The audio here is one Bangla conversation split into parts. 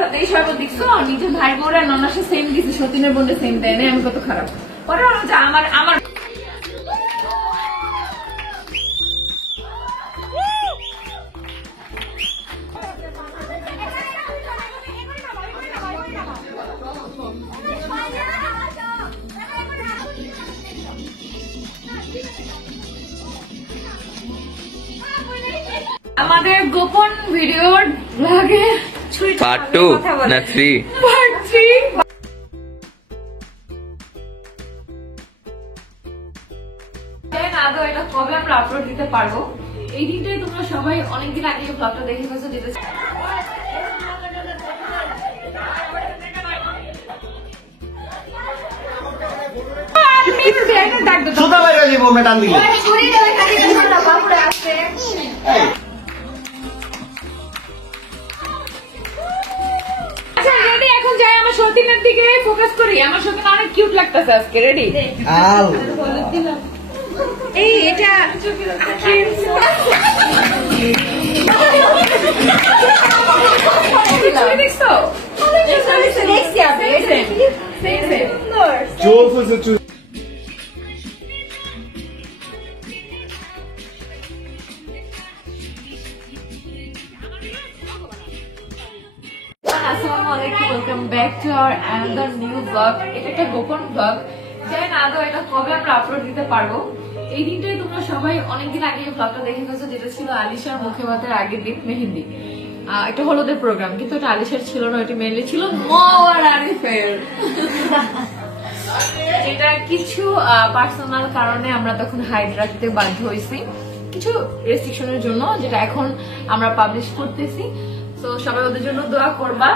কথা দেই সর্ব দেখছো নিজের ভাই বোনের ননাসে সেম দিছে সতীনের বোনের সেম দেয় না আমি কত খারাপ পরে আমার আমার আমাদের গোপন ভিডিওর ব্লগে পার্ট 2 না 3 পার্ট 3 আদৌ এটা কবে আমরা আপলোড দিতে পারবো এই দিনটাই তোমরা সবাই অনেকদিন আগে ব্লগটা দেখে ফেলছো যেটা এখন যাই আমার সতীনের দিকে ফোকাস করি আমার সতীন অনেক কিউট লাগতেছে আজকে রেডি এই এটা Welcome back to our another new vlog. এটা একটা গোপন vlog জানি না আদৌ এটা কবে আমরা আপলোড দিতে পারবো এই দিনটাই তোমরা সবাই অনেকদিন আগে ব্লগটা দেখে ফেলছো যেটা ছিল আলিশার মুখে ভাতের আগের দিন মেহেন্দি এটা হলুদের প্রোগ্রাম কিন্তু এটা আলিশার ছিল না এটা মেনলি ছিল মোর আরিফের এটা কিছু পার্সোনাল কারণে আমরা তখন হাইড রাখতে বাধ্য হয়েছি কিছু রেস্ট্রিকশনের জন্য যেটা এখন আমরা পাবলিশ করতেছি তো সবাই ওদের জন্য দোয়া করবা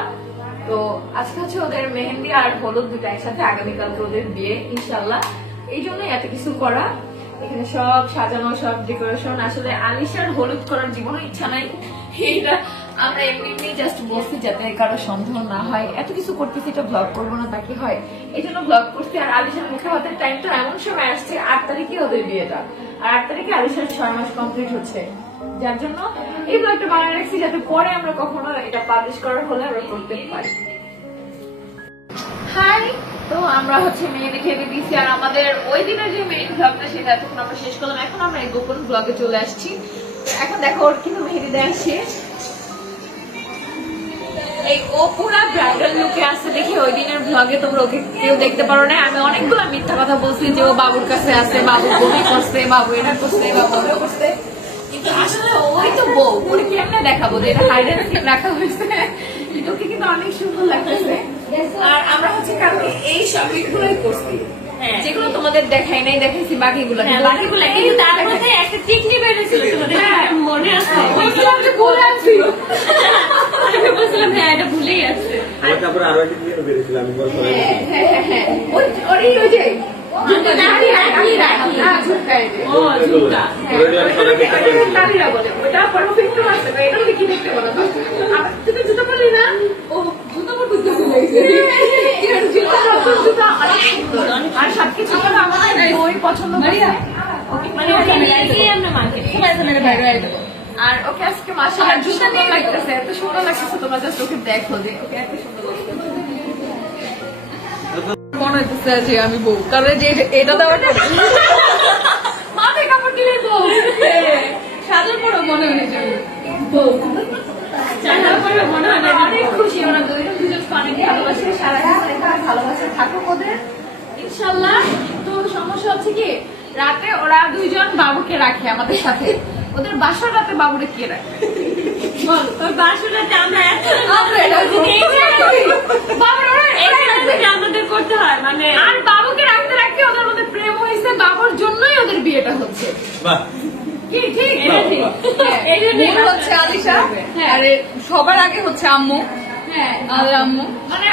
তো আজকে হচ্ছে ওদের মেহেন্দি আর হলুদ দুটো একসাথে আগামীকালকে ওদের বিয়ে ইনশাল্লাহ এই জন্যই এত কিছু করা এখানে সব সাজানো সব ডেকোরেশন আসলে আলিশার হলুদ করার জীবনে ইচ্ছা নাই এটা আমরা এমনি জাস্ট বসছি যাতে কারো সন্দেহ না হয় এত কিছু করতেছি এটা ব্লগ করবো না তাকে হয় এই জন্য ব্লগ করছি আর আলিশার মুখে হাতের টাইম তো এমন সময় আসছে 8 তারিখে ওদের বিয়েটা আর 8 তারিখে আলিশার 6 মাস কমপ্লিট হচ্ছে যার জন্য এই ব্লগটা বানিয়ে রাখছি যাতে পরে আমরা কখনো এটা পাবলিশ করার হলে আমরা করতে পারি হাই তো আমরা হচ্ছে মেহেদি খেতে দিচ্ছি আর আমাদের ওই দিনের যে মেহেদি ব্লগটা সেটা এতক্ষণ আমরা শেষ করলাম এখন আমরা এই গোপন ব্লগে চলে আসছি এখন দেখো ওর কিন্তু মেহেদি দেওয়া শেষ এই ও পুরা ব্রাইডাল লুকে আসছে দেখি ওই দিনের ব্লগে তোমরা ওকে কেউ দেখতে পারো না আমি অনেকগুলো মিথ্যা কথা বলছি যে ও বাবুর কাছে আছে বাবু বমি করছে বাবু এটা করছে বাবু ওটা করছে কিন্তু আসলে ওই তো বউ ওরে কেমনে দেখাবো যে এটা হাইড এন্ড সিক রাখা হয়েছে তোকে কিন্তু অনেক সুন্দর লাগতেছে আর আমরা হচ্ছে কালকে এই শপিং গুলোই করছি যেগুলো তোমাদের দেখাই নাই দেখাইছি বাকিগুলো কিন্তু তার মধ্যে একটা টিকনি বেরিয়েছিল তোমাদের মনে আছে বলছিলাম যে ভুলে আছি আমি বলছিলাম হ্যাঁ এটা ভুলেই আছে তারপরে আরো একটা টিকনি বেরিয়েছিল আমি বলছিলাম হ্যাঁ ওই যে আর সবকিছু পছন্দ আর ওকে আজকে মাশাআল্লাহ জুতা নিয়ে লাগতেছে এত সুন্দর লাগতেছে তোমরা জাস্ট ওকে দেখো যে ওকে এত সুন্দর লাগতেছে মনে হইতেছে যে আমি বউ কারণ যে এটা দেওয়াটা মাথায় কাপড় দিলে বউ সাজার পরও মনে হয়েছে বউ অনেক খুশি ওরা দুজন অনেক ভালোবাসে সারা ভালোবাসে থাকুক ওদের ইনশাল্লাহ তো সমস্যা হচ্ছে কি রাতে ওরা দুইজন বাবুকে রাখে আমাদের সাথে ওদের বাসর রাতে বাবুরে কে রাখে বাসর রাতে আমরা আমাদের করতে হয় মানে আর বাবুকে রাখতে রাখতে ওদের মধ্যে প্রেম হয়েছে বাবুর জন্যই ওদের বিয়েটা হচ্ছে আলিশা আরে সবার আগে হচ্ছে আম্মু আম্মু মানে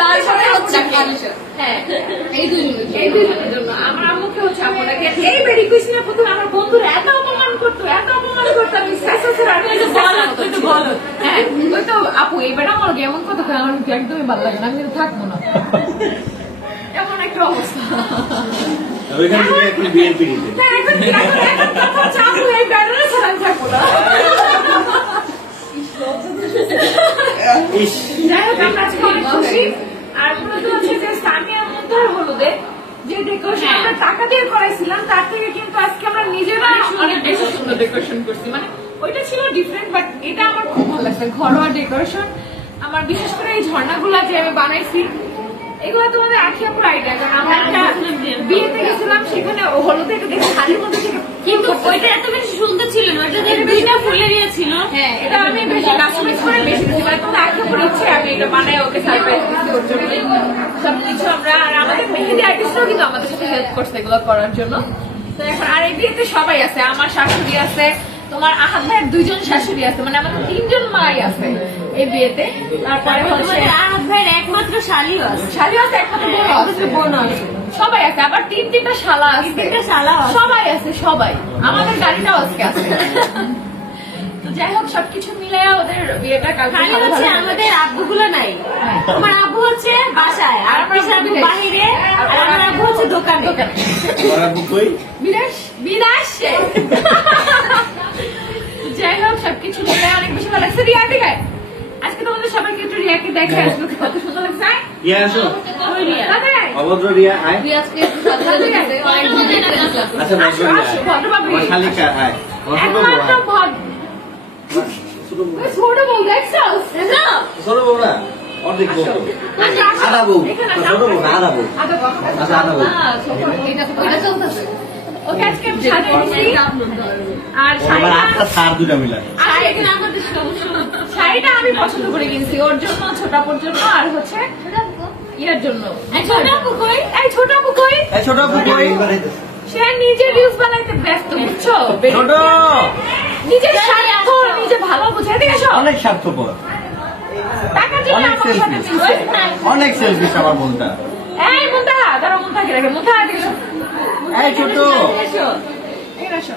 তার সাথে হচ্ছে আলিশা এই দুজনের জন্য আমার আম্মুকে হচ্ছে আপনাকে এই বেরি কৃষ্ণের প্রথমে আমার বন্ধুরা এত অপমান করতো আমি বলো হ্যাঁ ওই তো আপু এইবার আমার এমন কথা আমার একদমই ভালো লাগে না আমি থাকবো না এমন একটা অবস্থা যাই হোক আমরা আজকে অনেক খুশি। আর মূলত হচ্ছে যে সামিয়া মুন্তাহার হলুদে যে ডেকোরেশন আমরা টাকা দিয়ে করাইছিলাম তার থেকে কিন্তু আজকে আমরা নিজেরা অনেক বেশি সুন্দর ডেকোরেশন করছি। মানে ওইটা ছিল ডিফারেন্ট, বাট এটা আমার খুব ভালো লাগছে। ঘরোয়া ডেকোরেশন আমার, বিশেষ করে এই ঝর্ণাগুলা যে আমি বানাইছি এগুলো তোমাদের আখিয়াপুর আইডিয়া। কারণ আমরা একটা বিয়েতে গেছিলাম, সেখানে হলুদে একটা দেখে হাড়ির মধ্যে থেকে, কিন্তু ওইটা এত বেশি সুন্দর ছিল না, ওইটা যে দুইটা ফুলে দিয়েছিল। হ্যাঁ এটা আমি বেশি কাস্টমাইজ করে বেশি দিচ্ছি। মানে তোমাদের আখিয়াপুর ইচ্ছে আমি এটা বানাই ওকে সারপ্রাইজ দিচ্ছি ওর জন্য সবকিছু আমরা। আর আমাদের মেহেদি আর্টিস্টরাও কিন্তু আমাদের সাথে হেল্প করছে এগুলো করার জন্য। তো এখন আর এই বিয়েতে সবাই আছে, আমার শাশুড়ি আছে, তোমার আহাদ ভাইয়ের 2জন শাশুড়ি আছে, মানে আমাদের 3জন মাই আছে এই বিয়েতে। তারপরে হচ্ছে আহাদ ভাইয়ের একমাত্র শালিও আছে, শালিও আছে, একমাত্র বোন আছে, সবাই আছে। আবার 3-3টা শালা আছে, 3টা শালা আছে, সবাই আছে, সবাই। আমাদের গাড়িটাও আজকে আছে। তো যাই হোক সবকিছু মিলে ওদের বিয়েটা কালকে খালি হচ্ছে আমাদের আব্বুগুলো নাই। আমার আব্বু হচ্ছে বাসায়, আর আমার আব্বু বাহিরে, আর আমার আব্বু হচ্ছে দোকানে। বিদেশ বিদেশে। যাই হোক সবকিছু মিলে অনেক বেশি ভালো লাগছে। রিয়া দিকে আজকে তোমাদের সবাইকে একটু রিয়াকে দেখে আসবো, কত সুন্দর লাগছে। ওই রিয়া। অভদ্র রিয়া আয়। আজকে একটু সাজা দিকে আছে, অনেক ভিডিও আসলো। আচ্ছা ভদ্র রিয়া আয়। আমার শালিকা আয়। একমাত্র ভদ ছোট বউ দেখছো না? ছোট বউ না, অর্ধেক বউ। আধা বউ। ছোট বউ না, আধা বউ। আচ্ছা আধা বউ। ওকে আজকে আমি সাজিয়েছি। আর আমার আটটা সার দুটা মিলা। শাড়িটা আমি পছন্দ করে কিনছি ওর জন্য, ছোটাপুর জন্য, আর হচ্ছে ইয়ার জন্য। ছোট আপু কই? এই ছোট আপু কই? এই ছোট বউ কই? সে নিজে রিলস বানাইতে ব্যস্ত, বুঝছো? ছোট নিজের স্বার্থ নিজে ভালো বুঝে। এদিকে এসো। অনেক স্বার্থপর, টাকার জন্য অনেক আমার সাথে সেলফিশ, মিশবে। অনেক সেলফিশ আমার বোনটা। এই মুন্তা, দাঁড়া মুন্তাকে রেখে, মুন্তা এদিকে এসো। এই ছোট এসো, এখানে এসো।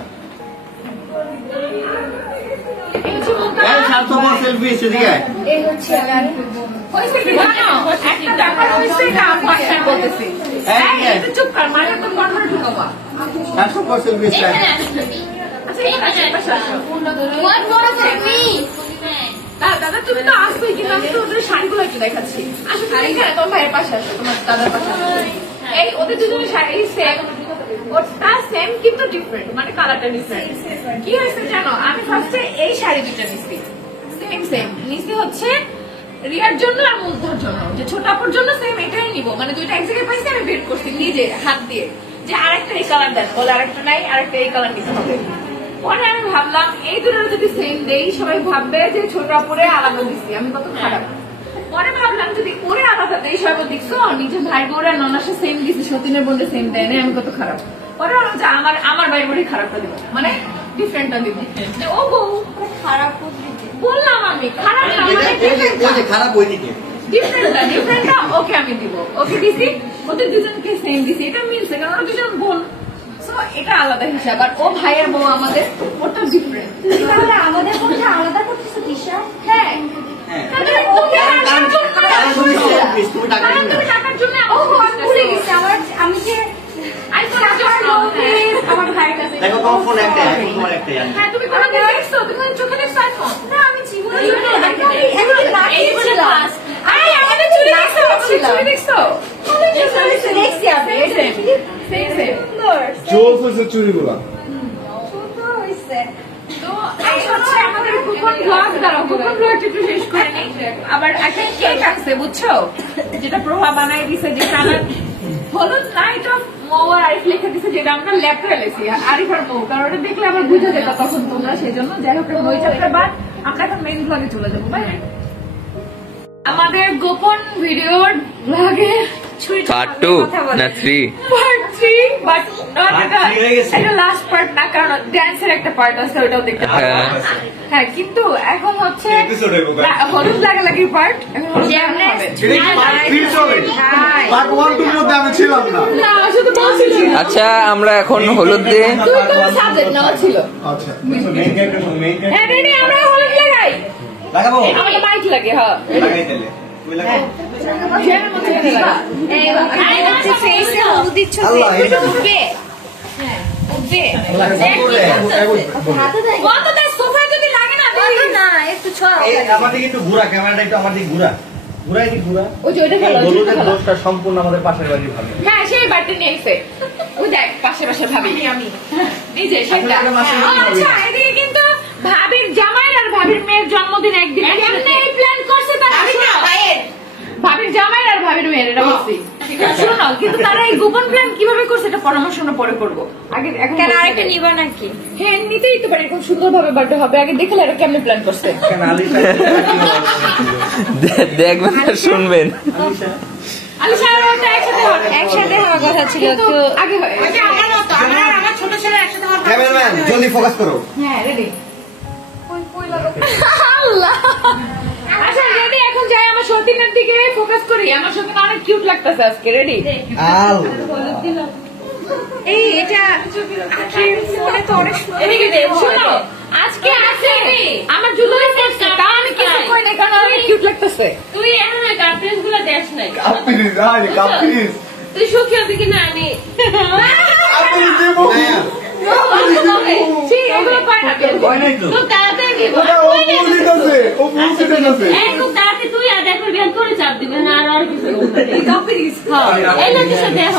এই হচ্ছে মুন্তা। এই স্বার্থপর সেলফিশ, এদিকে আয়। এই হচ্ছে হয়েছে কি জানো? একটা ব্যাপার হয়েছে, এটা আমি বাসায় বলতেছি। এই, একটু চুপ কর, মানে তো কর্নারে ঢুকাবা। স্বার্থপর সেলফিশ চাই। আচ্ছা, এখানে আসো, পাশে আসো। দাদা তুমি তো আসছোই, কিন্তু আমি তো ওদের শাড়িগুলো একটু দেখাচ্ছি। আসো তুমি এখানে, তোমার ভাইয়ের পাশে আসো, তোমার দাদার পাশে আসো। এই ওদের দুজনের শাড়ি সেম, ওটা সেম কিন্তু ডিফারেন্ট, মানে কালারটা ডিফারেন্ট। কি হয়েছে জানো, আমি ফার্স্টে এই শাড়ি দুটো নিচ্ছি, সেম সেম নিচ্ছি হচ্ছে রিয়ার জন্য আর মুগ্ধর জন্য, যে ছোট আপুর জন্য সেম এটাই নিবো। মানে দুইটা এক জায়গায় পাইছি, আমি বের করছি নিজে হাত দিয়ে, যে আরেকটা এই কালার দেন, বলে আরেকটা নাই, আরেকটা এই কালার নিতে হবে। পরে আমি ভাবলাম এই দুটো যদি সেম দেই সবাই ভাববে যে ছোট আপুরে আলাদা দিচ্ছি, আমি কত খারাপ। পরে ভাবলাম যদি ওরে আলাদা দেই সবাই দেখছো নিজের ভাই বোরা ননাসে সেম দিচ্ছি, সতীনের বোনকে সেম দেয় না, আমি কত খারাপ। পরে ভাবলাম যে আমার ভাই বোনই খারাপটা দিব, মানে ডিফারেন্টটা দিব। ও বউ খারাপ বললাম, আমি খারাপ না, মানে খারাপ ওইদিকে ডিফারেন্টটা ওকে আমি দিব, ওকে দিছি, ওদের দুজনকে সেম দিছি, এটা মিলছে কারণ ওরা দুজন বোন। সো এটা আলাদা হিসাব। আর ও ভাইয়ের বউ আমাদের, ওটা ডিফারেন্ট। তাহলে আমাদের মধ্যে আলাদা করতেছো দিশা? হ্যাঁ, টাকার জন্য আমি যে আমার ভাইয়ের কাছে দেখো তোমার ফোন একটাই, এখন তোমার একটাই আছে। হ্যাঁ, তুমি কোনো দেখছো, তুমি কোনো চোখে দেখছো এখন? না, আমি জীবনে আমাদের চুরি দেখছো, চুরি দেখছো, দেখছি আপনি সেম সেম। জোর হয়েছে চুরিগুলা। তো এই হচ্ছে আমাদের গোপন ব্লগ। দাঁড়াও, গোপন ব্লগ একটু শেষ করে নিই। আবার একটা কেক আছে বুঝছো, যেটা প্রভা বানাই দিছে, যেটা আমার হলুদ নাইট অফ মৌ আর আরিফ লিখে দিছে, যেটা আমরা ল্যাপটপে লেখছি আরিফ আর মৌ, কারণ ওটা দেখলে আবার বুঝে যেত তখন তোমরা, সেই জন্য। যাই হোক ওই চ্যাপ্টার বাদ আমরা এখন মেইন ব্লগে চলে যাবো। বাই। আমাদের গোপন ভিডিওর ব্লগে পার্ট 2 না 3? পার্ট 3, বাট নট এটা লাস্ট পার্ট না, কারণ ড্যান্সের একটা পার্ট আছে, ওটাও দেখতে পাবো। হ্যাঁ, কিন্তু এখন হচ্ছে হলুদ লাগালাগি পার্ট, এখন হলুদ লাগানো হবে। পার্ট 1 2 এর মধ্যে আমি ছিলাম না। না, শুধু বলছিলি। আচ্ছা আমরা এখন হলুদ দিয়ে তুই তো সাবজেক্ট নেওয়া ছিল। আচ্ছা মেইন ক্যারেক্টার, মেইন হ্যাঁ, রেডি, আমরা হলুদ লাগাই। লাগাবো, আমাদের মাইক লাগে। হ্যাঁ, লাগাই তাহলে তুমি লাগাও। জেনের মধ্যে লাগা। লাগাবো সোফায় যদি লাগে না না একটু ছড়া আমার দিকে একটু ঘুরা, ক্যামেরাটা একটু আমার দিকে ঘুরা, ঘুরাই দিক ঘুরা। ওই যে ওইটা খেলো, হলুদের দোষটা সম্পূর্ণ আমাদের পাশের বাড়ির ভাবে। হ্যাঁ সেই বাড়িতে নিয়ে এসে ওই দেখ পাশে পাশে ভাবি আমি এই যে সেটা আচ্ছা এদিকে কিন্তু ভাবির জামাই আর ভাবির মেয়ের জন্মদিন একদিন কেমনে এই প্ল্যান করছে তারা ভাবির জামাই আর ভাবির মেয়ের এটা বলছি শুনো না, কিন্তু তারা এই গোপন প্ল্যান কিভাবে করছে এটা পরামর্শ আমরা পরে করবো। আগে এখন কেন আরেকটা নিবা নাকি? হ্যাঁ নিতেই তো পারি, খুব সুন্দর ভাবে বার্থডে হবে। আগে দেখলে এটা কেমনে প্ল্যান করছে। কেন আলিশা দেখবেন আর শুনবেন। আলিশা আর ওটা একসাথে হওয়ার কথা ছিল কিন্তু তো আগে হয় আমার ছোট ছেলে একসাথে হওয়ার ক্যামেরাম্যান জলদি ফোকাস করো। হ্যাঁ রেডি আল্লাহ আচ্ছা রেডি, এখন যাই আমার সতীনের দিকে ফোকাস করি। আমার সতীন অনেক কিউট লাগতেছে আজকে। রেডি আল এই এটা আখির মনে তো অনেক এদিকে দে শুনো, আজকে আছে আমার জুলাই করছে তা আমি কিছু কই না, কারণ অনেক কিউট লাগতেছে। তুই এখন গার্লফ্রেন্ড গুলো দেখ নাই কাপ্পিস আরে কাপ্পিস তুই সুখী হবি কিনা আমি আপনি দেব ঠিক এগুলো কয় না কই নাই তো। খুব তাড়াতাড়ি দিব ওটা ও বুঝিত আছে ও বুঝিত আছে খুব তাড়াতাড়ি তুই আর দেখবি বিয়ান করে চাপ দিবে না আর কিছু কাপ্রিস এই না কিছু দেখ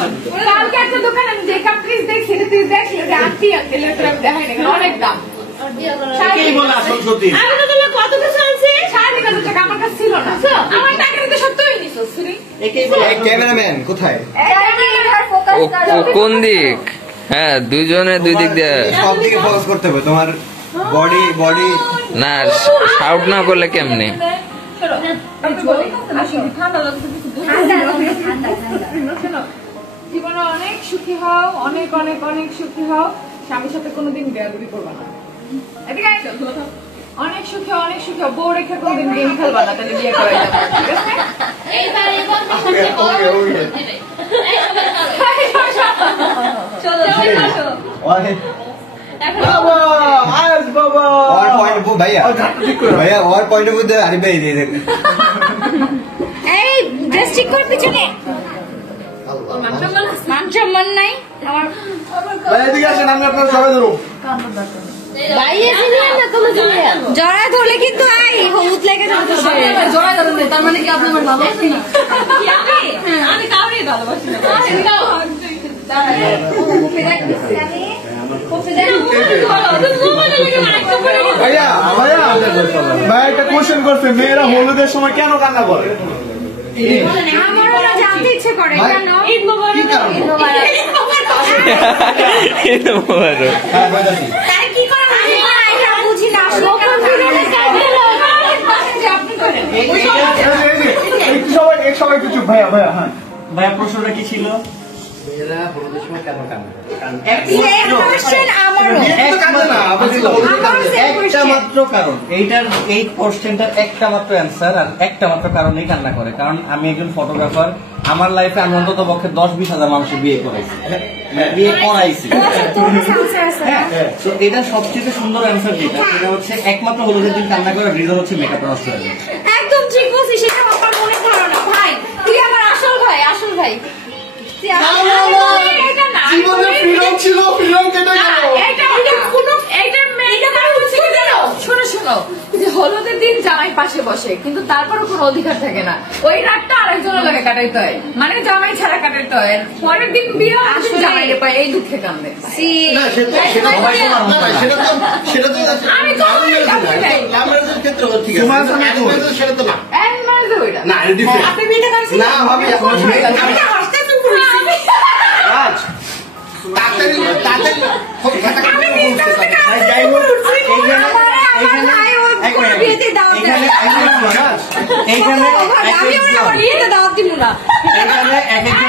কালকে একটা দোকানে আমি যে কাপ্রিস দেখছি এটা তুই দেখলি যে আন্টি আন্টি লেটার আমি দেখাই না, অনেক দাম। কে বলে আসল সত্যি? আমি তো তোকে কত কিছু আনছি 3,500 টাকা আমার কাছে ছিল না। আমার টাকা দিতে সত্যই নিছো সুরি। একেই বলে ক্যামেরাম্যান কোথায়? ও কোন দিক? হ্যাঁ দুইজনে দুই দিক দিয়ে। সব দিকে ফোকাস করতে হবে তোমার। বডি না শাউট না করলে কেমনে? জীবনে অনেক সুখী হও, অনেক অনেক অনেক সুখী হও। স্বামীর সাথে কোনোদিন বেয়াদবি করবে না। এদিকে আয়। অনেক সুখী হও, অনেক সুখী হও। বউ রেখে কোনোদিন গেম খেলবা না, তাহলে বিয়ে করা যাবে না, ঠিক আছে? এইবার এখন চলো বাবা আজ বাবা ওর পয়েন্ট ভাইয়া ভাইয়া ওর পয়েন্ট অফ ভিউ আরে ভাই দিয়ে দেখুন। এই ড্রেস ঠিক কর পিছনে মান সম্মান নাই আমার ভাই এদিকে আসেন, আমি আপনার সবাই ধরো বাইরে ছিলেন না তুমি জড়ায় ধরলে কিন্তু আই হলুদ লেগে যাবে জড়াই ধরুন, তার মানে কি আপনি আমার ভালোবাসেন না? আমি কাউরে ভালোবাসি না ভাইয়া ভাইয়া ভাই একটা কোশ্চেন করছে, মেয়েরা হলুদের সময় কেন কান্না করে? আমার ওরা জানতে ইচ্ছে করে কেন ঈদ কি কারণ? এটা বলো। তাই কি করে এটা বুঝি না আপনি করেন। এই যে, একটু সবাই একটু চুপ। ভাইয়া ভাইয়া হ্যাঁ ভাইয়া প্রশ্নটা কি ছিল? মেয়েরা হলুদের সময় কেন কান্না করে? একটা মাত্র কারণ, এই কোশ্চেনটার একটা মাত্র অ্যান্সার আর একটা মাত্র কারণেই কান্না করে। কারণ আমি একজন ফটোগ্রাফার, আমার লাইফে আমি অন্তত পক্ষে 10-20 হাজার মানুষের বিয়ে করাইছি, বিয়ে করাইছি। হ্যাঁ, তো এটা সবচেয়ে সুন্দর অ্যান্সার যেটা সেটা হচ্ছে একমাত্র হলুদের দিন কান্না করার রিজন হচ্ছে মেকআপ নষ্ট হয়ে যায়। একদম ঠিক বলছিস সেটা আমার মনে ধারণা ভাই তুই আমার আসল ভাই জীবনে ফ্রিডম ছিল, ফ্রিডম কেটে গেল। শোনো যে হলুদের দিন জামাই পাশে বসে, কিন্তু তারপরও কোনো অধিকার থাকে না। ওই রাতটা আরেকজনের লাগে কাটাইতে হয়, মানে জামাই ছাড়া কাটাইতে হয়। পরের দিন বিয়ে জামাই পায়, এই দুঃখে কান্দে। আমি আপনি বিয়ে করছেন না ভাবি?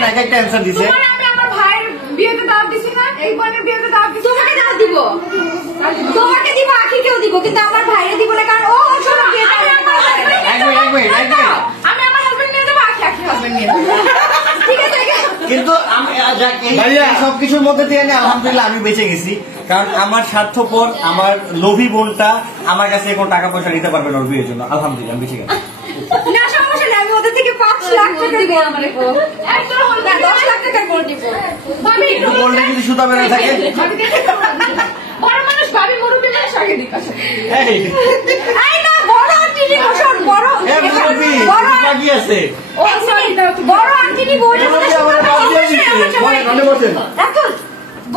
এক একটা অ্যান্সার দিছে। আমি আমার ভাইয়ের বিয়েতে দাওয়াত দিছি না, এই বোনের বিয়েতে দাওয়াত দিছি। তোমাকে দাওয়াত দিব তোমাকে দিব আখিকেও দিব কিন্তু আমার ভাইরে দিব না কারণ ও ওর সঙ্গে বিয়ে করে আমি আমার হাজবেন্ড নিয়ে যাবো, আখি হাজবেন্ড নিয়ে যাবো। ঠিক আছে কিন্তু আমি সবকিছুর মধ্যে দিয়ে আলহামদুলিল্লাহ আমি বেঁচে গেছি, কারণ আমার স্বার্থপর আমার লোভী বোনটা আমার কাছে কোনো টাকা পয়সা নিতে পারবে না ওর বিয়ের জন্য। আলহামদুলিল্লাহ আমি বেঁচে গেছি। না সমস্যা নেই আমি ওদের থেকে 5 লাখ টাকা দিব আমারে কো 10 লাখ টাকা করে দিব ভাবি গোল্ডে যদি সুতা বেরোয় থাকে বড় মানুষ ভাবি মুরব্বী মানুষ এই এই না বড় আন্টি নিব শোন বড় এই মুরব্বি বাকি আছে ও সরি বড় আন্টি নিব ওটা মনে বসে দেখো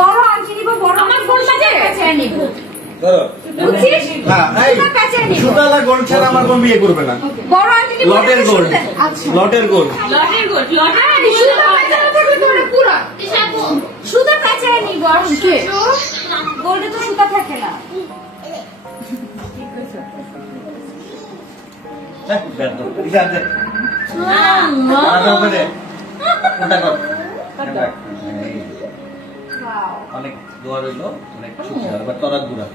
বড় আন্টি নিব বড় আমার ফোন বাজে কাছে নিব বুঝছিস না এই সুতা কাছে নিব সুতালা গোল্ড ছাড়া আমার কোন বিয়ে করবে না বড় আন্টি নিব লটের গোল্ড আচ্ছা লটের গোল্ড লটের গোল লটের সুতা কাছে থাকবে তোরে পুরো সুতা কাছে নিব আর কে গোল্ডে তো সুতা থাকে না অনেক দোয়া রইল অনেক সুখী হবে বা তরাক গুড়া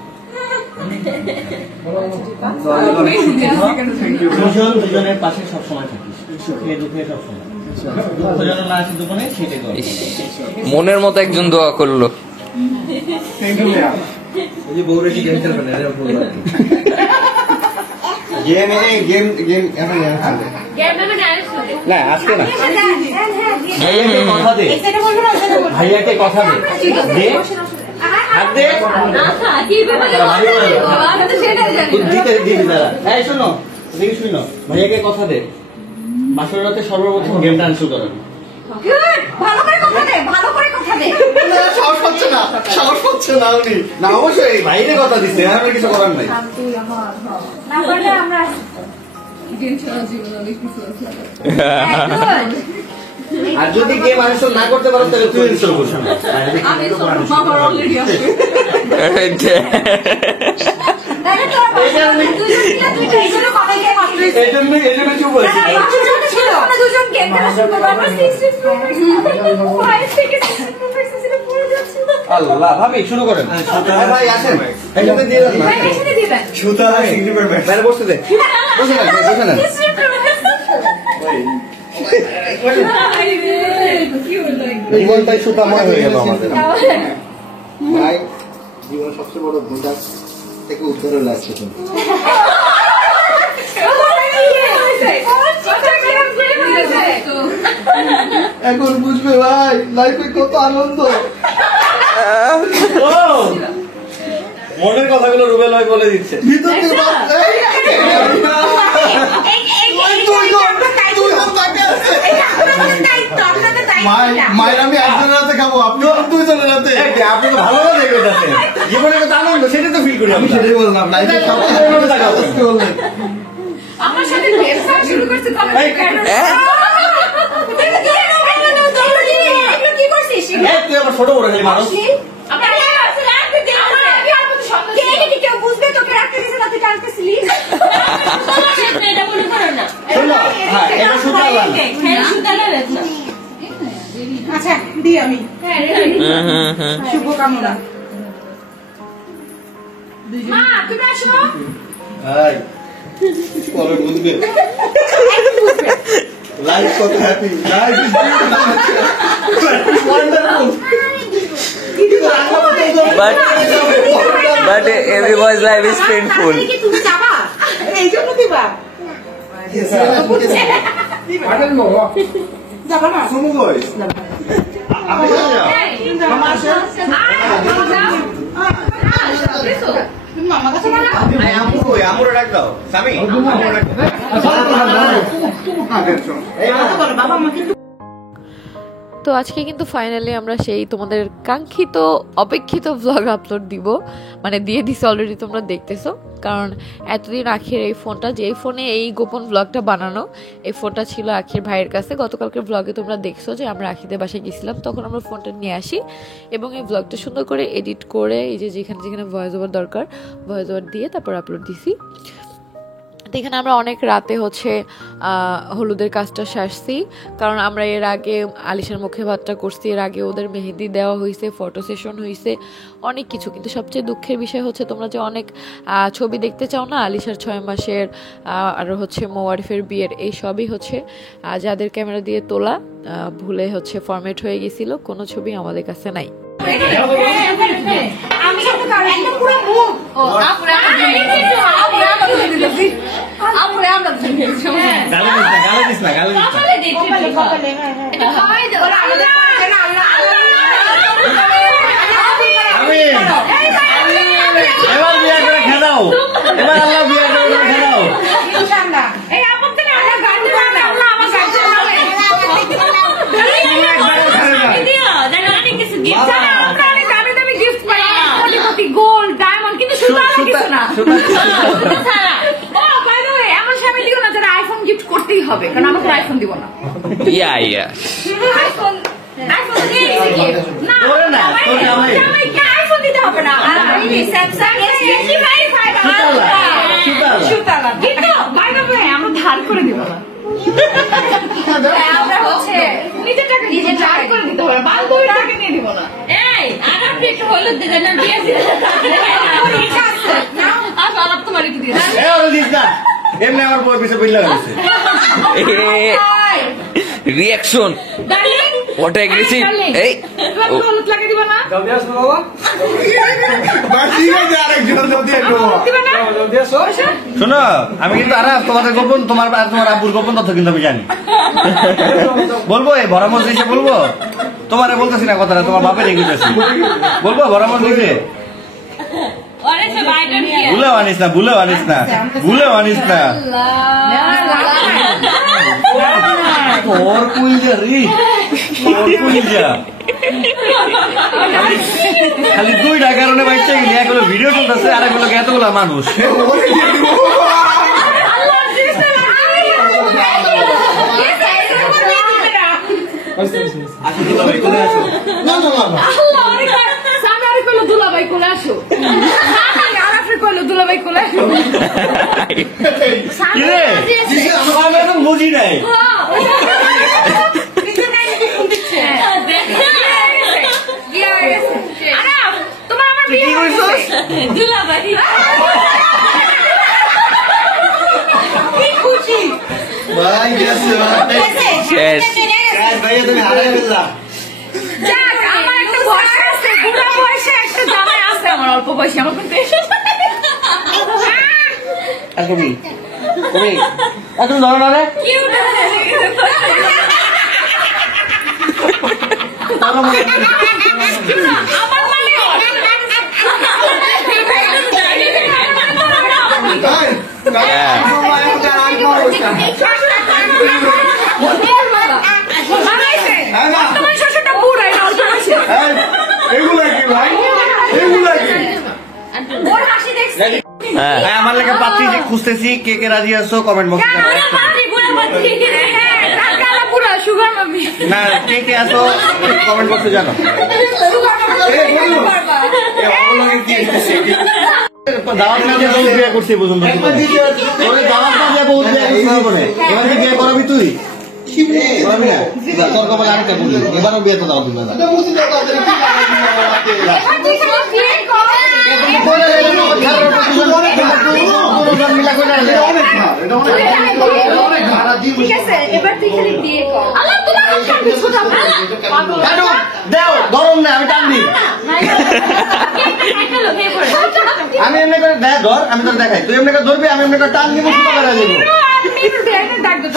দুজনের পাশে সবসময় থাকিস সুখে দুঃখে সবসময় দুঃখ যেন না আসে দুজনে সেটাই করো ইস, মনের মতো একজন দোয়া করলো। এই যে বউরে কি গেম খেলবে না গেম এখন গেম নেবে ডাইরেক্ট শুতে না আজকে না হ্যাঁ কথা দে এটা বলবো না এটা বলবো ভাইয়াকে কথা দে দে হাত দে আচ্ছা কি ব্যাপারে আমি তো সেটাই জানি তুই দিতে দিবি দাদা এই শোনো দেখি শুনো ভাইয়াকে কথা দে বাসর রাতে সর্বপ্রথম গেমটা আনসু করো গুড ভালো করে কথা দে ভালো করে কথা দে সাহস পাচ্ছে না উনি না অবশ্যই বাইরে কথা দিচ্ছে আমার কিছু করার নাই না পারলে আমরা আর যদি গেম ইনস্টল না করতে পারো তাহলে তুই ইনস্টল করিস আমি তো বাবার অলরেডি আছে তাহলে তো দুজন এইজন্য কথা কে মাত্র এই জন্য চুপ হয়েছি দুজন গেম খেলা শুরু করবো আমরা 5 থেকে 6 পড়ে যাচ্ছে আল্লাহ ভাবি শুরু করেন ভাই আসেন একসাথে দিয়ে দেন না ভাই একসাথে দিবেন সুতা সিগনেচার ম্যাচ বাইরে বসতে দে বসে না বসে না জীবনটাই সুতাময় হয়ে গেল আমাদের ভাই জীবনের সবচেয়ে বড় ভুলটা থেকে উদ্ধার হলে আসছে তুমি এখন বুঝবে ভাই লাইফে কত আনন্দ ও মনের কথাগুলো রুবেল ভাই বলে দিচ্ছে ভিতর থেকে মায়ের আমি একজনের হাতে খাবো আপনি দুইজনের হাতে আপনি তো ভালো দেখে যাচ্ছেন জীবনে কত আনন্দ সেটা তো ফিল করি আমি সেটাই বললাম লাইফে সবচেয়ে বললেন আমার সাথে ব্যবসা শুরু করতে তবে কি করছিস তুই আমার ছোট বড় খালি মানুষ কেউ বুঝবে তোকে রাখতে দিছে না তুই টানতেছিলি এটা মনে করো না শোনো হ্যাঁ এটা সুতালা আচ্ছা দি আমি শুভকামনা মা তুমি আসো হাই পরে বুঝবে লাইফ কত happy life is wonderful but every boy's life is painful. তুমি যাবা এই জন্য দিবা যাবা না সুমু বয়স আমি মামা কাছে আমুরে ডাক দাও স্বামী বাবা আমাকে তো আজকে কিন্তু ফাইনালি আমরা সেই তোমাদের কাঙ্ক্ষিত অপেক্ষিত ব্লগ আপলোড দিব, মানে দিয়ে দিছি অলরেডি, তোমরা দেখতেছো। কারণ এতদিন আখির এই ফোনটা, যে ফোনে এই গোপন ব্লগটা বানানো, এই ফোনটা ছিল আখির ভাইয়ের কাছে। গতকালকের ব্লগে তোমরা দেখছো যে আমরা আখিদের বাসায় গেছিলাম, তখন আমরা ফোনটা নিয়ে আসি এবং এই ব্লগটা সুন্দর করে এডিট করে এই যে যেখানে যেখানে ভয়েস ওভার দরকার ভয়েস ওভার দিয়ে তারপর আপলোড দিছি। এখানে আমরা অনেক রাতে হচ্ছে হলুদের কাজটা সারছি, কারণ আমরা এর আগে আলিশার মুখে ভাতটা করছি, এর আগে ওদের মেহেদি দেওয়া হয়েছে, ফটো সেশন হয়েছে, অনেক কিছু। কিন্তু সবচেয়ে দুঃখের বিষয় হচ্ছে তোমরা যে অনেক ছবি দেখতে চাও না, আলিশার 6 মাসের আর হচ্ছে মোয়ারিফের বিয়ের, এই সবই হচ্ছে যাদের ক্যামেরা দিয়ে তোলা ভুলে হচ্ছে ফরম্যাট হয়ে গেছিল, কোনো ছবি আমাদের কাছে নাই। আমি সাথে কার একদম পুরো মুখ ও আপুরা আমরা গালে দিস না কপালে দেখতে কপালে এটা সবাই দাও আমি এবার বিয়ে করে খাও এবার আল্লাহ বিয়ে করে খাও ইনশাআল্লাহ এই আপত্তি না আল্লাহ গাড়ি না আল্লাহ আমার গাড়ি চালাবে ভিডিও জানো অনেক কিছু গিফট জানো আমরা অনেক দামি দামি গিফট পাই কোটি কোটি গোল্ড ডায়মন্ড কিন্তু সুতা কিছু না ছাড়া ও বাই দ্য ওয়ে এমন স্বামী দিও না যারা আইফোন গিফট করতেই হবে কারণ আমরা আইফোন দিব না ইয়া আইফোন আইফোন দিয়ে গিফট না তোরে না তোর জামাই আইফোন দিতে হবে না এই স্যামসাং S25 সুতালা কিন্তু বাই দ্য ওয়ে আমরা ধার করে দিব না আমরা হচ্ছে নিজে টাকা নিজে ধার করে দিতে হবে বান্ধবী টাকা নিয়ে দিব না এই আর আপনি একটু হলুদ দিতে না দিয়ে দিতে না আজ আলাপ তোমার কি দিয়ে এ ওরে দিস না এমনি আমার বই পিছে বইলা গেছে রিঅ্যাকশন ডার্লিং হোয়াট এগ্রেসিভ এই তুমি হলুদ লাগিয়ে দিবা না জলদি আসো বাবা ভাই ঠিক আছে আরেকজন জলদি আসো দিবা না জলদি আসো শোনো আমি কিন্তু আর তোমাদের গোপন তোমার আর তোমার আব্বুর গোপন তথ্য কিন্তু আমি জানি বলবো এই ভরা মজলিসে বলবো তোমারে বলতেছি না কথাটা তোমার বাপের এগিয়েছি বলবো ভরা মজলিসে ওরে সে বাইরে নিয়ে ভুলেও আনিস না ভুলেও আনিস না ভুলেও আনিস না তোর কুইজা রে তোর কুইজা খালি দুইটা কারণে বাচ্চা গেলি এক হলো ভিডিও চলতেছে আর এক হলো এতগুলা মানুষ না না না সামনে কইলো দুলাভাই কোলে আসো সামনে আলাফে কইলো দুলাভাই কোলে আসো কি রে আমি তো বুঝি নাই তোমার আমার বিয়ে হয়েছে দুলাভাই কি খুশি ভাই গেছে ভাই শেষ ভাইয়া তুমি হারাই ফেললা যাক আমার একটা বয়স আছে বুড়া বয়সে একটা জামাই আছে আমার অল্প বয়সে আমার কিন্তু আর কবি কবি এখন ধরো না রে আমার মানে তোমার শ্বশুরটা বুড়া এটা অল্প বয়সে এগুলা কি ভাই এগুলা কি ওর হাসি দেখছি হ্যাঁ হ্যাঁ আমার লেখা পাত্রী যে খুঁজতেছি কে কে রাজি আছো কমেন্ট বক্সে সুগার মামি না কে কে আছো কমেন্ট বক্সে জানো দাওয়াত না দিয়ে বহুত বিয়ে করছি বুঝুন দাওয়াত না দিয়ে বহুত বিয়ে করছি জীবনে এবার কি বিয়ে করাবি তুই করাবি না তোর কপালে আরেকটা বলি এবারও বিয়ে তো দাও দিবে না ঠিক আছে এবার তুই খালি বিয়ে কর আল্লাহ তোমার দেও গরম না আমি টান দিই আমি এমনি করে দেখ ধর আমি তোর দেখাই তুই এমনি করে ধরবি আমি এমনি করে টান দিব সুতা বেড়া যাবো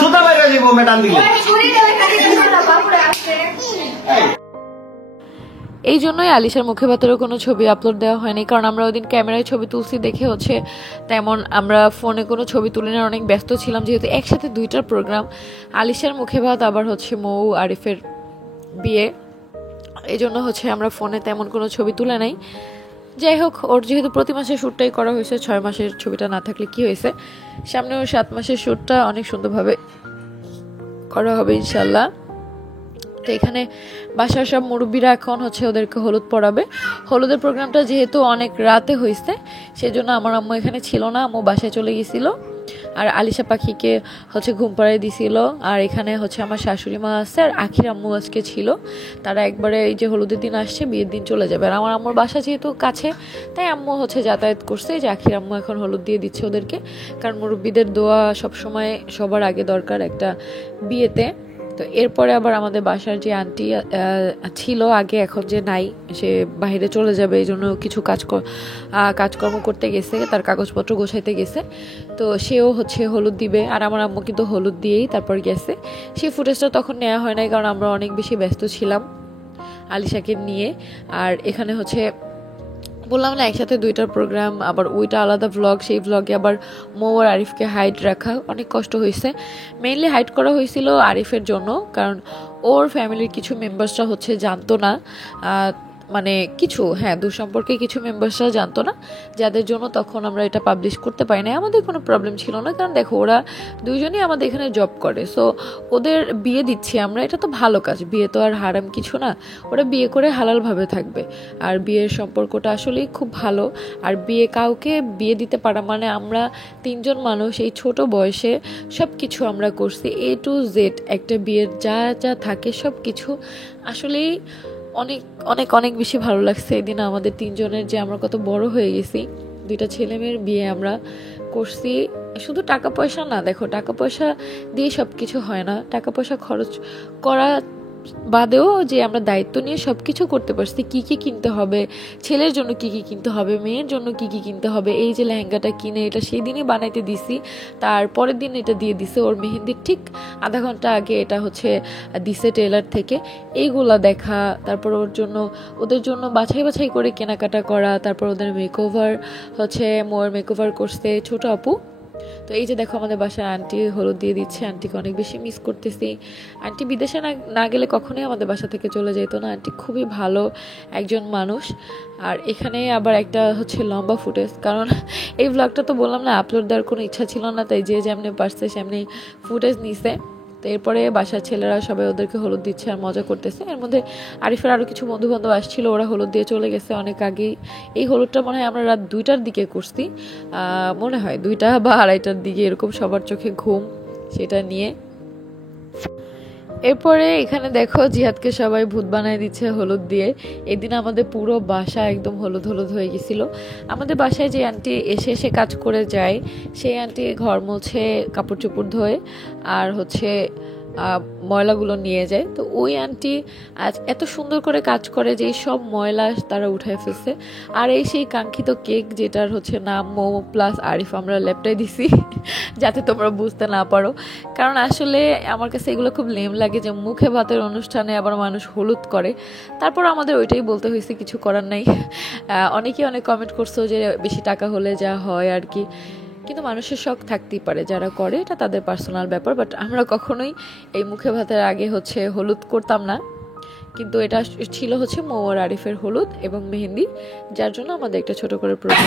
সুতা বেড়া যাবো আমি টান দিলে এই জন্যই আলিশার মুখে ভেতরে কোনো ছবি আপলোড দেওয়া হয়নি, কারণ আমরা ওই দিন ক্যামেরায় ছবি তুলছি দেখে হচ্ছে তেমন আমরা ফোনে কোনো ছবি তুলে নেওয়ার অনেক ব্যস্ত ছিলাম, যেহেতু একসাথে দুইটার প্রোগ্রাম, আলিশার মুখে ভাত আবার হচ্ছে মৌ আরিফের বিয়ে, এই জন্য হচ্ছে আমরা ফোনে তেমন কোনো ছবি তুলে নাই। যাই হোক, ওর যেহেতু প্রতি মাসে শ্যুটটাই করা হয়েছে, 6 মাসের ছবিটা না থাকলে কি হয়েছে, সামনে ওর 7 মাসের শ্যুটটা অনেক সুন্দরভাবে করা হবে ইনশাল্লাহ। তো এখানে বাসার সব মুরব্বীরা এখন হচ্ছে ওদেরকে হলুদ পরাবে। হলুদের প্রোগ্রামটা যেহেতু অনেক রাতে হয়েছে, সেজন্য আমার আম্মু এখানে ছিল না, আম্মু বাসায় চলে গেছিলো, আর আলিশা পাখিকে হচ্ছে ঘুম পাড়ায় দিছিল। আর এখানে হচ্ছে আমার শাশুড়ি মা আসছে, আর আখির আম্মু আজকে ছিল, তারা একবারে এই যে হলুদের দিন আসছে, বিয়ের দিন চলে যাবে। আর আমার আম্মুর বাসা যেহেতু কাছে, তাই আম্মু হচ্ছে যাতায়াত করছে, যে আখির আম্মু এখন হলুদ দিয়ে দিচ্ছে ওদেরকে, কারণ মুরব্বীদের দোয়া সবসময় সবার আগে দরকার একটা বিয়েতে। তো এরপরে আবার আমাদের বাসার যে আন্টি ছিল আগে, এখন যে নাই, সে বাইরে চলে যাবে, এই জন্য কিছু কাজকর্ম করতে গেছে, তার কাগজপত্র গোছাইতে গেছে, তো সেও হচ্ছে হলুদ দিবে। আর আমার আম্মু কিন্তু হলুদ দিয়েই তারপর গেছে। সেই ফুটেজটা তখন নেওয়া হয় নাই, কারণ আমরা অনেক বেশি ব্যস্ত ছিলাম আলিশাকে নিয়ে। আর এখানে হচ্ছে বললাম না একসাথে দুইটা প্রোগ্রাম, আবার ওইটা আলাদা ভ্লগ, সেই ভ্লগে আবার মৌ আর আরিফকে হাইড রাখা অনেক কষ্ট হয়েছে। মেইনলি হাইড করা হয়েছিল আরিফের জন্য, কারণ ওর ফ্যামিলির কিছু মেম্বার্সরা হচ্ছে জানতো না, মানে কিছু দূর সম্পর্কে কিছু মেম্বার্সরা জানতো না, যাদের জন্য তখন আমরা এটা পাবলিশ করতে পারি না। আমাদের কোনো প্রবলেম ছিল না, কারণ দেখো ওরা দুইজনই আমাদের এখানে জব করে, সো ওদের বিয়ে দিচ্ছি আমরা, এটা তো ভালো কাজ, বিয়ে তো আর হারাম কিছু না, ওরা বিয়ে করে হালালভাবে থাকবে। আর বিয়ের সম্পর্কটা আসলেই খুব ভালো। আর কাউকে বিয়ে দিতে পারা মানে আমরা 3 জন মানুষ এই ছোট বয়সে সব কিছু আমরা করছি, A to Z, একটা বিয়ের যা যা থাকে সব কিছু। আসলেই অনেক অনেক অনেক বেশি ভালো লাগছে এদিন আমাদের 3 জনের, যে আমরা কত বড় হয়ে গেছি। 2টা ছেলে মেয়ের বিয়ে আমরা করছি। শুধু টাকা পয়সা না, দেখো টাকা পয়সা দিয়ে সব কিছু হয় না, টাকা পয়সা খরচ করা বাদেও যে আমরা দায়িত্ব নিয়ে সব কিছু করতে পারছি। কি কি কিনতে হবে, ছেলের জন্য কি কি কিনতে হবে, মেয়ের জন্য কি কি কিনতে হবে, এই যে লেহেঙ্গাটা কিনে এটা সেই দিনই বানাইতে দিছি, তারপরের দিন এটা দিয়ে দিছে ওর মেহেন্দির ঠিক আধা ঘন্টা আগে এটা হচ্ছে দিছে টেলার থেকে। এইগুলা দেখা, তারপর ওদের জন্য বাছাই বাছাই করে কেনাকাটা করা, তারপর ওদের মেকওভার হচ্ছে মোর মেকওভার করছে ছোট আপু। তো এই যে দেখো আমাদের বাসায় আন্টি হলুদ দিয়ে দিচ্ছে, আন্টিকে অনেক বেশি মিস করতেছি। আন্টি বিদেশে না গেলে কখনোই আমাদের বাসা থেকে চলে যেত না, আন্টি খুবই ভালো একজন মানুষ। আর এখানে আবার একটা হচ্ছে লম্বা ফুটেজ, কারণ এই ব্লগটা তো বললাম না আপলোড দেওয়ার কোনো ইচ্ছা ছিল না, তাই যে যেমনি পারছে সেমনি ফুটেজ নিছে। তো এরপরে বাসার ছেলেরা সবাই ওদেরকে হলুদ দিচ্ছে আর মজা করতেছে। এর মধ্যে আরিফের আরও কিছু বন্ধু বান্ধব আসছিল, ওরা হলুদ দিয়ে চলে গেছে অনেক আগেই। এই হলুদটা মনে হয় আমরা রাত 2টার দিকে করছি, মনে হয় 2টা বা 2:30টার দিকে, এরকম সবার চোখে ঘুম সেটা নিয়ে। এরপরে এখানে দেখো জিহাদকে সবাই ভূত বানায় দিচ্ছে হলুদ দিয়ে। এদিন আমাদের পুরো বাসা একদম হলুদ হলুদ হয়ে গেছিল। আমাদের বাসায় যে আন্টি এসে এসে কাজ করে যায়, সেই আন্টি ঘর মুছে কাপড় চোপড় ধোয় আর হচ্ছে ময়লাগুলো নিয়ে যায়। তো ওই আন্টি আজ এত সুন্দর করে কাজ করে যে সব ময়লা তারা উঠায় ফেলছে। আর এই সেই কাঙ্ক্ষিত কেক, যেটার হচ্ছে নাম মৌ প্লাস আরিফ, আমরা ল্যাপটাই দিছি যাতে তোমরা বুঝতে না পারো। কারণ আসলে আমার কাছে এগুলো খুব লেম লাগে যে মুখে ভাতের অনুষ্ঠানে আবার মানুষ হলুদ করে। তারপর আমাদের ওইটাই বলতে হয়েছে, কিছু করার নাই। অনেকেই অনেক কমেন্ট করছো যে বেশি টাকা হলে যা হয় আর কি, কিন্তু মানুষের শখ থাকতেই পারে, যারা করে এটা তাদের পার্সোনাল ব্যাপার। বাট আমরা কখনোই এই মুখে ভাতের আগে হচ্ছে হলুদ করতাম না, কিন্তু এটা ছিল হচ্ছে মৌ আর আরিফের হলুদ এবং মেহেন্দি, যার জন্য আমাদের একটা ছোট করে প্রোগ্রাম।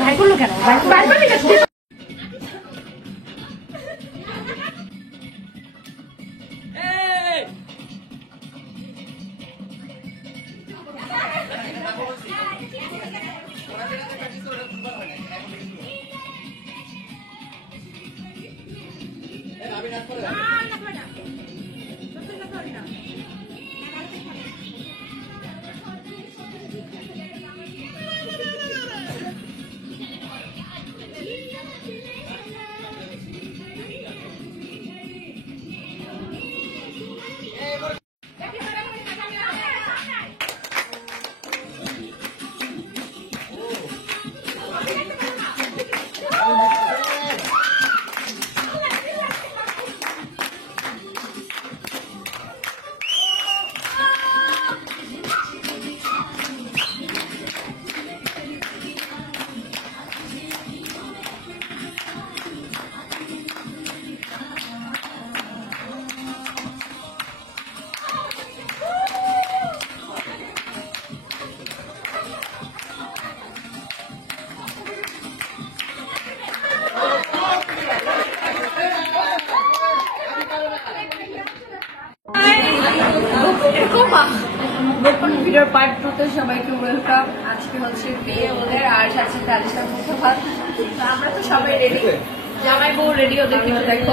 ভাই করলো কেন? ভাই করবি না? গোপন ভিডিওর পার্ট 2 তে সবাইকে ওয়েলকাম। আজকে হচ্ছে বিয়ে ওদের, আর সাথে সাথে আলিশার মুখে ভাত। তো আমরা তো সবাই রেডি, জামাই বউ রেডি, ওদের কিছু দেখো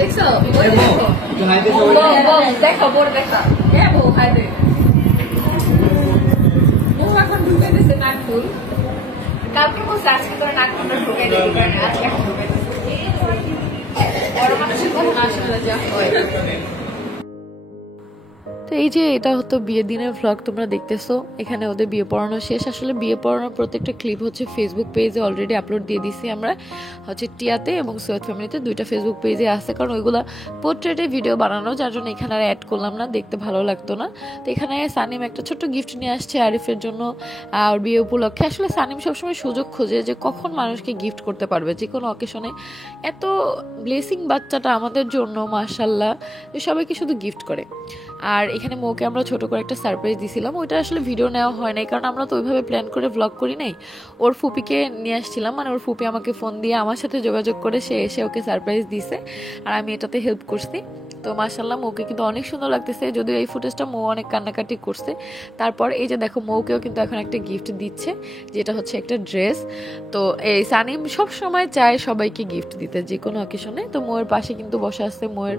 দেখছো দেখো বোর দেখা বউ হাই দে বউ এখন ঢুকে দিচ্ছে নাকফুল। কালকে বলছে আজকে তোর নাকফুল ঢুকে দিবি, আজকে এখন ঢুকে দিচ্ছে। তো এই যে এটা হতো বিয়ের দিনের ভ্লগ তোমরা দেখতেছো। এখানে ওদের বিয়ে পড়ানো শেষ। আসলে বিয়ে পড়ানোর প্রত্যেকটা ক্লিপ হচ্ছে ফেসবুক পেজে অলরেডি আপলোড দিয়ে দিছি আমরা, হচ্ছে টিয়াতে এবং সৈয়দ ফ্যামিলিতে, দুইটা ফেসবুক পেজে আছে। কারণ ওইগুলো পোর্ট্রেটে ভিডিও বানানো, যার জন্য এখানে আর অ্যাড করলাম না, দেখতে ভালো লাগতো না। তো এখানে সানিম একটা ছোট্ট গিফট নিয়ে আসছে আরিফের জন্য আর বিয়ে উপলক্ষে। আসলে সানিম সবসময় সুযোগ খোঁজে যে কখন মানুষকে গিফট করতে পারবে যে কোনো অকেশনে। এত ব্লেসিং বাচ্চাটা আমাদের জন্য মাশাল্লাহ, যে সবাইকে শুধু গিফট করে। আর এখানে মৌকে আমরা ছোট করে একটা সারপ্রাইজ দিয়েছিলাম, ওইটা আসলে ভিডিও নেওয়া হয় নাই কারণ আমরা তো ওইভাবে প্ল্যান করে ব্লগ করি নাই। ওর ফুপিকে নিয়ে আসছিলাম, মানে ওর ফুপি আমাকে ফোন দিয়ে আমার সাথে যোগাযোগ করে সে এসে ওকে সারপ্রাইজ দিছে, আর আমি এটাতে হেল্প করছি। তো মাশাল্লাহ মৌকে কিন্তু অনেক সুন্দর লাগতেছে, যদিও এই ফুটেজটা মৌ অনেক কান্নাকাটি করছে। তারপর এই যে দেখো মৌকেও কিন্তু এখন একটা গিফট দিচ্ছে, যেটা হচ্ছে একটা ড্রেস। তো এই সানিম সব সময় চায় সবাইকে গিফট দিতে যে কোনো অকেশনে। তো মৌয়ের পাশে কিন্তু বসে আছে মৌয়ের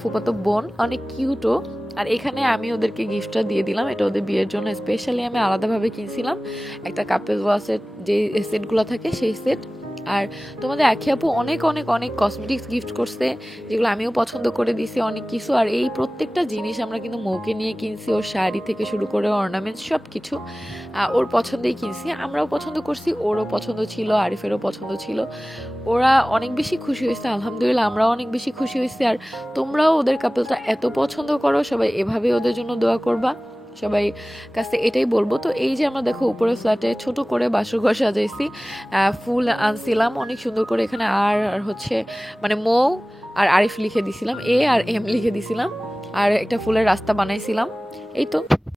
ফুফাতো বোন, অনেক কিউটও। আর এখানে আমি ওদেরকে গিফটটা দিয়ে দিলাম, এটা ওদের বিয়ের জন্য স্পেশালি আমি আলাদাভাবে কিনছিলাম, একটা কাপেল ওয়াশের যে সেটগুলো থাকে সেই সেট। আর তোমাদের আখি আপু অনেক অনেক অনেক কসমেটিক্স গিফট করছে, যেগুলো আমিও পছন্দ করে দিছি অনেক কিছু। আর এই প্রত্যেকটা জিনিস আমরা কিন্তু মৌকে নিয়ে কিনছি, ওর শাড়ি থেকে শুরু করে অর্নামেন্টস সব কিছু ওর পছন্দেই কিনছি। আমরাও পছন্দ করছি, ওরও পছন্দ ছিল, আরিফেরও পছন্দ ছিল। ওরা অনেক বেশি খুশি হয়েছে, আলহামদুলিল্লাহ আমরাও অনেক বেশি খুশি হয়েছি। আর তোমরাও ওদের কাপলটা এত পছন্দ করো, সবাই এভাবে ওদের জন্য দোয়া করবা, সবাই কাছে এটাই বলবো। তো এই যে আমরা দেখো উপরে ফ্ল্যাটে ছোট করে বাসর ঘর সাজাইছি, ফুল আনছিলাম অনেক সুন্দর করে। এখানে আর হচ্ছে মানে মৌ আর আরিফ লিখে দিছিলাম, এ আর এম লিখে দিছিলাম, আর একটা ফুলের রাস্তা বানাইছিলাম। এই তো